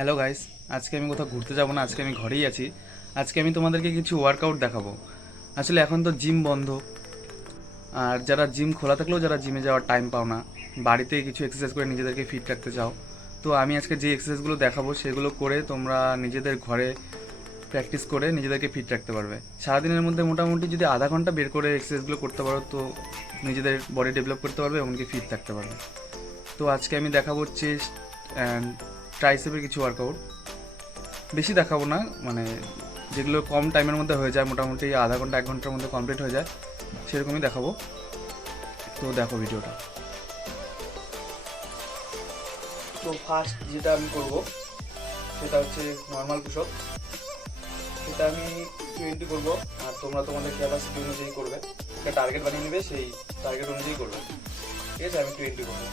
Hello guys, আজকে আমি কোথাও ঘুরতে যাব না, আজকে আমি ঘরেই আছি। আজকে আমি তোমাদেরকে কিছু ওয়ার্কআউট দেখাবো। আসলে এখন তো জিম বন্ধ, আর যারা জিম খোলা থাকলেও যারা জিমে যাওয়ার টাইম পাও না, বাড়িতে কিছু এক্সারসাইজ করে নিজেদেরকে ফিট রাখতে চাও, তো আমি আজকে যে এক্সারসাইজগুলো দেখাবো সেগুলো করে তোমরা নিজেদের ঘরে প্র্যাকটিস করে নিজেদেরকে ফিট রাখতে পারবে। সারাদিনের মধ্যে মোটামুটি যদি আধা ঘন্টা বের করে এক্সারসাইজগুলো করতে পারো তো নিজেদের বডি ডেভেলপ করতে পারবে, এমনকি ফিট থাকতে পারবে। তো আজকে আমি দেখাবো চেস্ট অ্যান্ড ট্রাইসেপের কিছু ওয়ার্কআউট। বেশি দেখাবো না, মানে যেগুলো কম টাইমের মধ্যে হয়ে যায়, মোটামুটি আধা ঘন্টা 1 ঘন্টার মধ্যে কমপ্লিট হয়ে যায়, সেরকমই দেখাবো। তো দেখো ভিডিওটা। তো ফার্স্ট যেটা আমি করব সেটা হচ্ছে নর্মাল পুশআপ। সেটা আমি 20 করব, আর তোমরা তোমাদের ক্যাপাসিটি অনুযায়ী করবে। একটা টার্গেট বানিয়ে নেবে, সেই টার্গেট অনুযায়ী করবে। ঠিক আছে, আমি 20 করবো।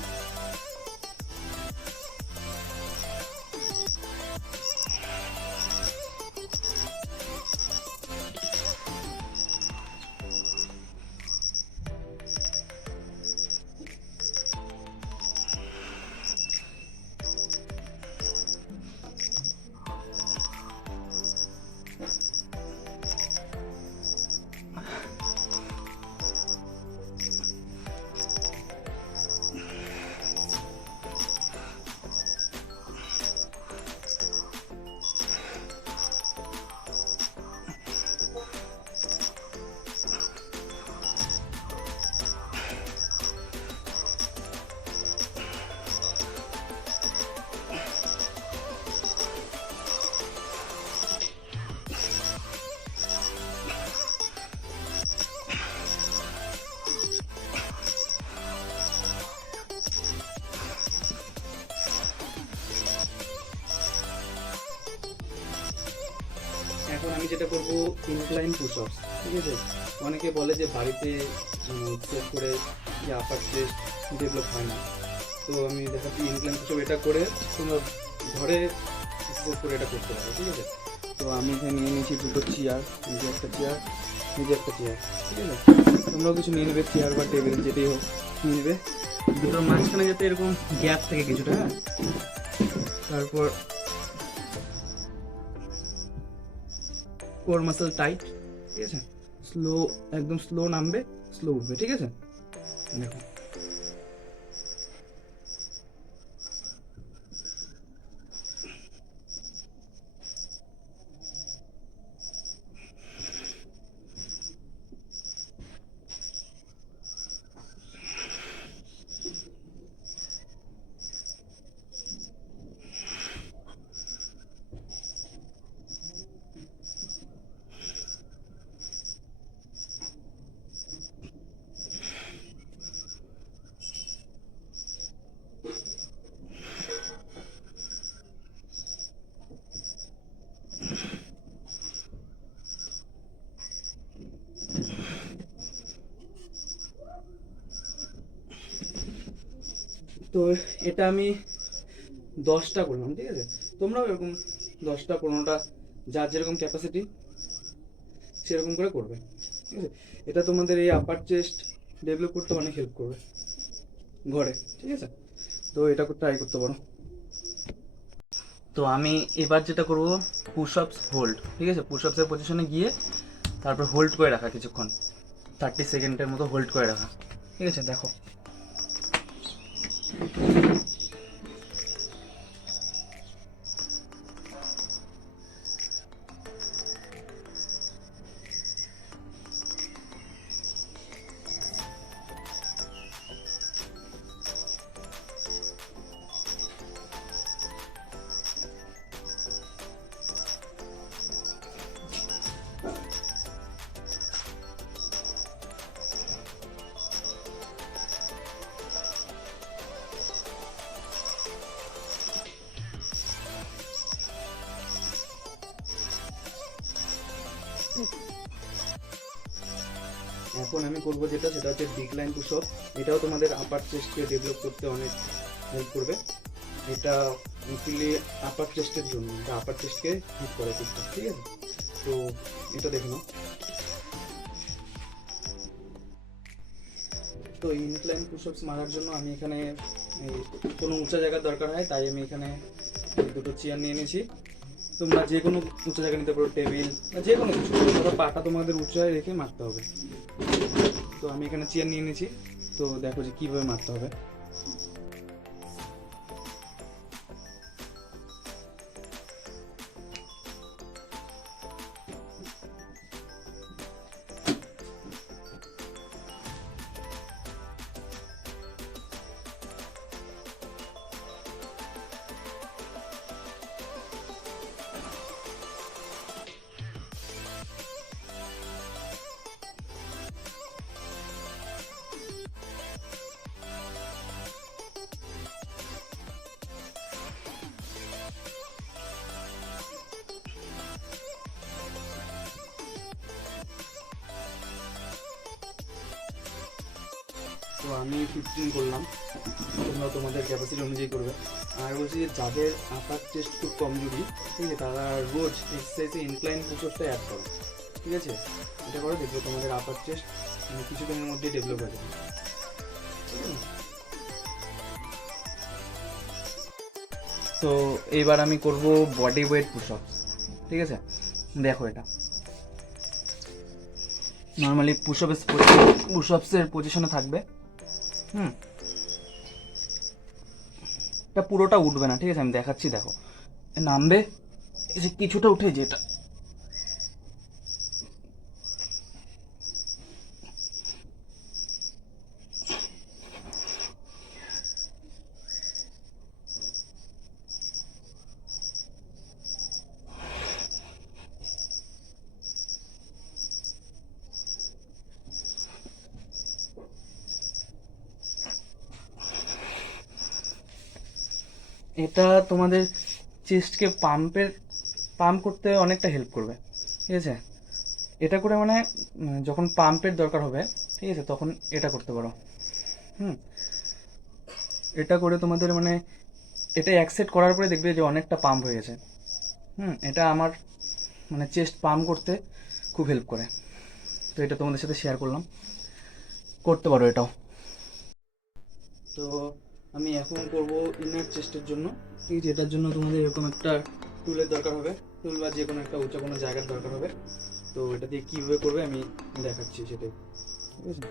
এখন আমি যেটা করব ইনক্লাইন পুশ-আপস। ঠিক আছে, অনেকে বলে যে বাড়িতে এক্সারসাইজ করে যে আপার চেস্ট ডেভেলপ হয় না, তো আমি দেখাচ্ছি ইনক্লাইন পুশ-আপ। এটা করে তোমরা ঘরে এক্সারসাইজ করে এটা করতে পারো। ঠিক আছে, তো আমি এখানে নিয়ে নিয়েছি দুটো চেয়ার, নিজে একটা চেয়ার, নিজে একটা চেয়ার। ঠিক আছে, তোমরাও কিছু নিয়ে নেবে, চেয়ার বা টেবিল যেটাই হোক নিয়ে নেবে। দুটোর মাঝখানে যাতে এরকম গ্যাপ থাকে কিছুটা, হ্যাঁ। তারপর কোর মাসল টাইট। ঠিক আছে, স্লো, একদম স্লো নামবে, স্লো উঠবে। ঠিক আছে, দেখো। তো এটা আমি 10টা করলাম। ঠিক আছে, তোমরাও এরকম 10টা 15টা, যার যেরকম ক্যাপাসিটি সেরকম করে করবে। ঠিক আছে, এটা তোমাদের এই আপার চেস্ট ডেভেলপ করতে অনেক হেল্প করবে ঘরে। ঠিক আছে, তো এটা ট্রাই করতে পারো। তো আমি এবার যেটা করব পুশ আপস হোল্ড। ঠিক আছে, পুশ আপসের পজিশনে গিয়ে তারপর হোল্ড করে রাখা কিছুক্ষণ, 30 সেকেন্ডের মতো হোল্ড করে রাখা। ঠিক আছে, দেখো। এখন আমি করব যেটা, সেটা হচ্ছে ডিক্লাইন পুশ আপ। এটাও তোমাদের আপার চেস্টকে ডেভেলপ করতে অনেক হেল্প করবে। এটা অ্যাকচুয়ালি আপার চেস্টের জন্য, এটা আপার চেস্টকে হিট করে ঠিকঠাক। ঠিক আছে, তো এটা দেখে নাও। তো ইনক্লাইন পুশ আপস মারার জন্য আমি এখানে কোনো উঁচা জায়গার দরকার হয়, তাই আমি এখানে দুটো চেয়ার নিয়ে নিয়েছি। তোমরা যে কোনো উঁচু জায়গা নিতে পারো, টেবিল বা যে কোনো কিছু, ধরো পাটা তোমাদের উঁচায় রেখে মারতে হবে। তো আমি এখানে চেয়ার নিয়ে নিয়েছি, তো দেখো যে কীভাবে মারতে হবে। তো আমি 15 করলাম, তোমরা তোমাদের ক্যাপাসিটি অনুযায়ী করবে। আর বলছি যে যাদের আপার চেস্ট খুব কমজোরি, ঠিক আছে, তারা রোজ এক্সারসাইজে ইনক্লাইন পুশআপসটা অ্যাড করো, ঠিক আছে। এটা করে দেখবে তোমাদের আপার চেস্ট কিছুদিনের মধ্যে ডেভেলপ হয়ে যাবে, ঠিক আছে। তো এইবার আমি করব বডি ওয়েট পুশআপস, ঠিক আছে। দেখো এটা নর্মালি পুশআপসের পজিশনে থাকবে। এটা পুরোটা উঠবে না, ঠিক আছে, আমি দেখাচ্ছি। দেখো নামবে, এই যে কিছুটা উঠে যেটা, এটা তোমাদের চেস্টকে পাম্প করতে অনেকটা হেল্প করবে, ঠিক আছে। এটা করে মানে যখন পাম্পের দরকার হবে, ঠিক আছে, তখন এটা করতে পারো। এটা করে তোমাদের মানে এটা এক সেট করার পরে দেখবে যে অনেকটা পাম্প হয়ে গেছে। এটা আমার মানে চেস্ট পাম্প করতে খুব হেল্প করে, তো এটা তোমাদের সাথে শেয়ার করলাম, করতে পারো এটাও। তো আমি এখন করব ইনার চেস্টের জন্য, ঠিক আছে। এটার জন্য তোমাদের এরকম একটা টুলের দরকার হবে, টুল বা যে কোনো একটা উঁচা কোনো জায়গার দরকার হবে। তো এটা দিয়ে কীভাবে করবে আমি দেখাচ্ছি সেটাই, ঠিক আছে।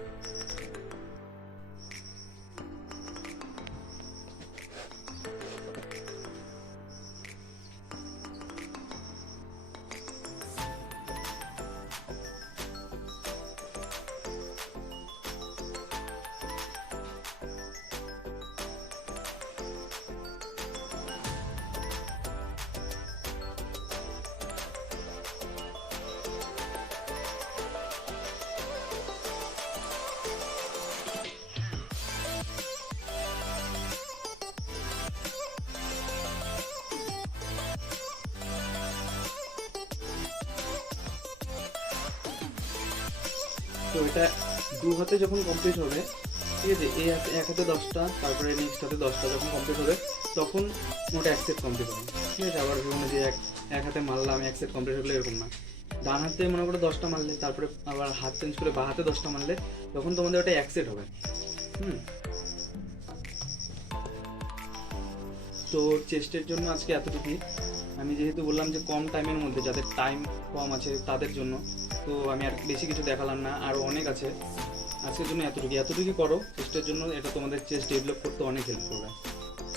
তো এটা দু হাতে যখন কমপ্লিট হবে, ঠিক আছে, এই এক হাতে 10টা, তারপরে নেক্সট হাতে 10টা যখন কমপ্লিট হবে, তখন ওটা এক সেট কমপ্লিট হবে, ঠিক আছে। আবার মানে যে এক হাতে মারলাম এক সেট কমপ্লিট হলে এরকম না। ডান হাতে মনে করে 10টা মারলে, তারপরে আবার হাত চেঞ্জ করে বাঁ হাতে 10টা মারলে, তখন তোমাদের ওটা এক সেট হবে। তো চেস্টের জন্য আজকে এতটুকুই। আমি যেহেতু বললাম যে কম টাইমের মধ্যে, যাদের টাইম কম আছে তাদের জন্য, তো আমি আর বেশি কিছু দেখালাম না, আরও অনেক আছে। আজকের জন্য এতটুকুই করো চেস্টের জন্য, এটা তোমাদের চেস্ট ডেভেলপ করতে অনেক হেল্প করবে,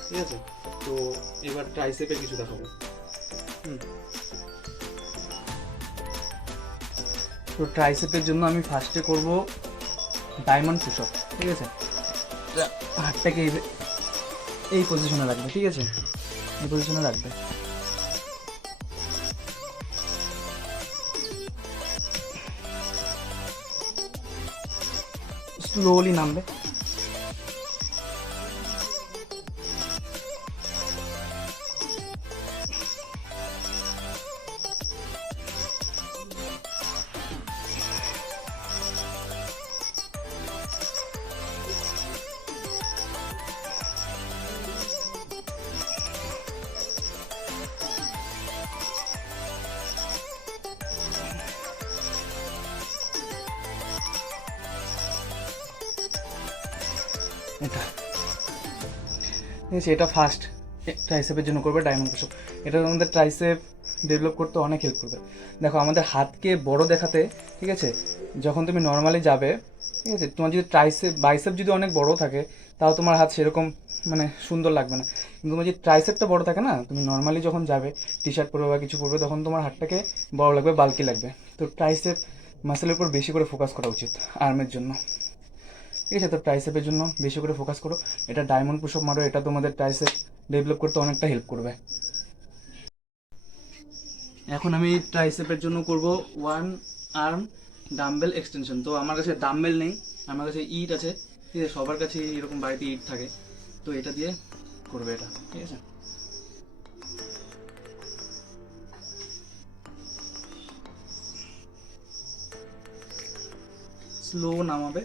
ঠিক আছে। তো এবার ট্রাইসেপের কিছু দেখাবো। তো ট্রাইসেপের জন্য আমি ফার্স্টে করব ডায়মন্ড পুশআপ, ঠিক আছে। হাতটাকে এই পজিশনে রাখবে, ঠিক আছে, এই পজিশনে রাখবে। স্লোলি নামবে, এটা, ঠিক আছে। এটা ফার্স্ট ট্রাইসেপের জন্য করবে ডায়মন্ড পুশ আপ। এটা আমাদের ট্রাইসেপ ডেভেলপ করতে অনেক হেল্প করবে। দেখো আমাদের হাতকে বড় দেখাতে, ঠিক আছে, যখন তুমি নর্মালি যাবে, ঠিক আছে, তোমার যদি বাইসেপ যদি অনেক বড় থাকে তাও তোমার হাত সেরকম মানে সুন্দর লাগবে না। কিন্তু তোমার যদি ট্রাইসেপটা বড় থাকে না, তুমি নর্মালি যখন যাবে টি শার্ট পরবে বা কিছু পরবে, তখন তোমার হাতটাকে বড় লাগবে, বাল্কি লাগবে। তো ট্রাইসেপ মাসেলের উপর বেশি করে ফোকাস করা উচিত আর্মের জন্য, ঠিক আছে। তো ট্রাইসেপের জন্য বেশি করে ফোকাস করো, এটা ডায়মন্ড পুশ আপ মারো, এটা তোমাদের ট্রাইসেপ ডেভেলপ করতে অনেকটা হেল্প করবে। এখন আমি ট্রাইসেপের জন্য করব 1 আর্ম ডাম্বেল এক্সটেনশন। তো আমার কাছে ডাম্বেল নেই, আমার কাছে ইট আছে, ঠিক আছে, সবার কাছে এরকম বাড়িতে ইট থাকে, তো এটা দিয়ে করবে এটা, ঠিক আছে। স্লো নামাবে,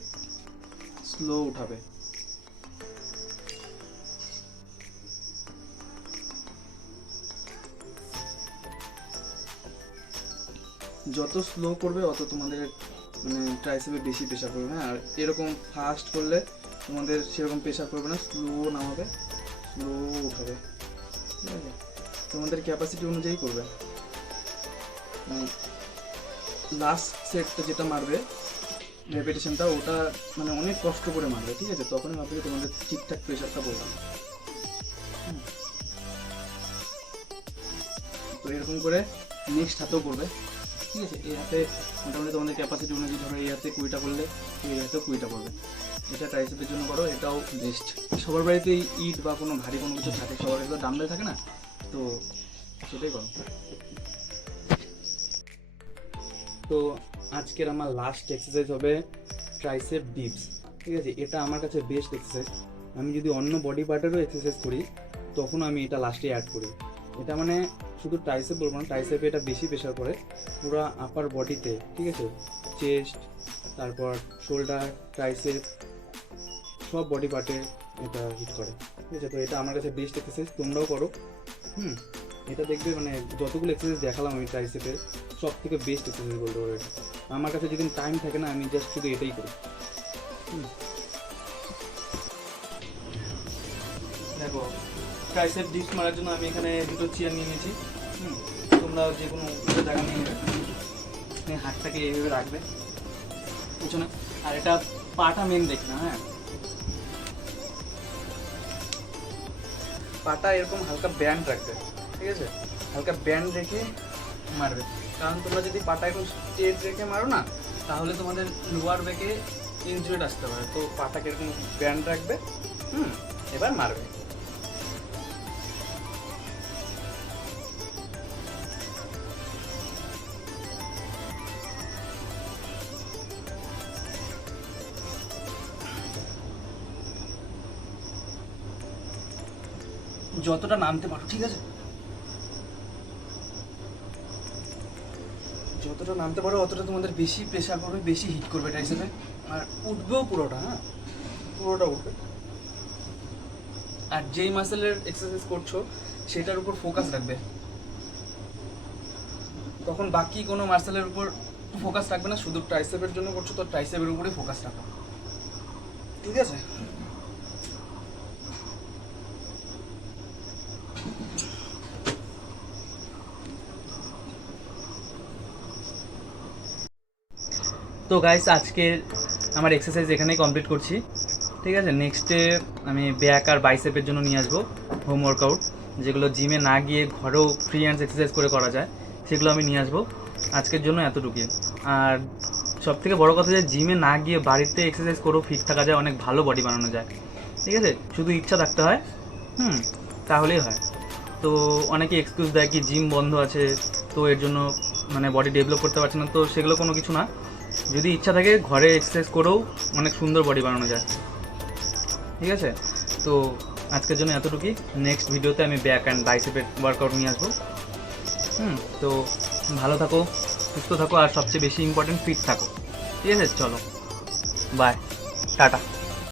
স্লো উঠাবে। যত স্লো করবে অত তোমাদের মানে ট্রাইসেপে বেশি প্রেশার পড়বে, হ্যাঁ। আর এরকম ফাস্ট করলে তোমাদের সেরকম প্রেশার পড়বে না, স্লো নামাবে, স্লো উঠাবে, ঠিক আছে। তোমাদের ক্যাপাসিটি অনুযায়ী করবে। লাস্ট সেটটা যেটা মারবে রেপিটেশনটা, ওটা মানে অনেক কষ্ট করে মারবে, ঠিক আছে, তখনই ভাববে তোমাদের ঠিকঠাক প্রেশারটা পড়বে। তো এরকম করে নেক্সট হাতেও করবে, ঠিক আছে। এই হাতে মোটামুটি তোমাদের ক্যাপাসিটি অনুযায়ী, ধরো এই হাতে 20টা করলে এই হাতেও 20টা করবে। এটা ট্রাইসেপের জন্য করো, এটাও বেস্ট। সবার বাড়িতে ইট বা কোনো ভারী কোনো কিছু থাকে, সবার বাড়িতে ডাম্বেল থাকে না, তো সেটাই করো। তো আজকের আমার লাস্ট এক্সারসাইজ হবে ট্রাইসেপ ডিপস, ঠিক আছে। এটা আমার কাছে বেস্ট এক্সারসাইজ। আমি যদি অন্য বডি পার্টেরও এক্সারসাইজ করি তখন আমি এটা লাস্টে অ্যাড করি। এটা মানে শুধু ট্রাইসেপ বলবো না, ট্রাইসেপে এটা বেশি প্রেশার পড়ে পুরো আপার বডিতে, ঠিক আছে, চেস্ট, তারপর শোল্ডার, ট্রাইসেপ, সব বডি পার্টে এটা হিট করে, ঠিক আছে। তো এটা আমার কাছে বেস্ট এক্সারসাইজ, তোমরাও করো। এটা দেখবে মানে যতগুলো এক্সারসাইজ দেখালাম আমি ট্রাইসেপের, সব থেকে বেস্ট এক্সারসাইজ বলতে পারবো এটা। আমার কাছে যেদিন টাইম থাকে না, আমি জাস্ট শুধু এটাই করি। দেখো ট্রাইসেপ ডিপস মারার জন্য আমি এখানে দুটো চেয়ার নিয়ে নিয়েছি। তোমরা যে কোনো জায়গা নিয়ে নেবে, হাতটাকে এইভাবে রাখবে পিছনে, আর এটা পাটা মেন দেখবে না, হ্যাঁ, পাটা এরকম হালকা ব্যান্ড রাখবে, ঠিক আছে, হালকা ব্যান্ড রেখে মারবে। কারণ তোমরা যদি পাটা এখন স্ট্রেট রেখে মারো না, তাহলে তোমাদের লোয়ার ব্যাকে ইনজুরি আসতে পারে। তো পাটাকে এরকম ব্যান্ড রাখবে, এবার মারবে। যতটা নামতে পারো, ঠিক আছে, যতটা নামতে পারো অতটা তোমাদের বেশি প্রেশার পড়বে, বেশি হিট করবে ট্রাইসেপে, আর উঠবেও পুরোটা, হ্যাঁ, পুরোটা উঠবে। আর যেই মাসেলের এক্সারসাইজ করছো সেটার উপর ফোকাস রাখবে, তখন বাকি কোনো মাসেলের উপর ফোকাস রাখবে না। শুধু ট্রাইসেপের জন্য করছো তো ট্রাইসেপের উপরেই ফোকাস রাখো, ঠিক আছে। তো গাইস আজকে আমার এক্সারসাইজ এখানেই কমপ্লিট করছি, ঠিক আছে। নেক্সটে আমি ব্যাক আর বাইসেপের জন্য নিয়ে আসবো হোম ওয়ার্কআউট, যেগুলো জিমে না গিয়ে ঘরেও ফ্রি হ্যান্ডস এক্সারসাইজ করে করা যায়, সেগুলো আমি নিয়ে আসবো। আজকের জন্য এতটুকুই। আর সব থেকে বড়ো কথা, যে জিমে না গিয়ে বাড়িতে এক্সারসাইজ করেও ফিট থাকা যায়, অনেক ভালো বডি বানানো যায়, ঠিক আছে, শুধু ইচ্ছা থাকতে হয়, তাহলেই হয়। তো অনেকে এক্সকিউজ দেয় কি জিম বন্ধ আছে, তো এর জন্য মানে বডি ডেভেলপ করতে পারছে না। তো সেগুলো কোনো কিছু না, যদি ইচ্ছা থাকে ঘরে এক্সারসাইজ করেও অনেক সুন্দর বডি বানানো যায়, ঠিক আছে। তো আজকের জন্য এতটুকুই। নেক্সট ভিডিওতে আমি ব্যাক অ্যান্ড বাইসেপের ওয়ার্কআউট নিয়ে আসবো। তো ভালো থাকো, সুস্থ থাকো, আর সবচেয়ে বেশি ইম্পর্টেন্ট ফিট থাকো, ঠিক আছে। চলো বাই, টাটা।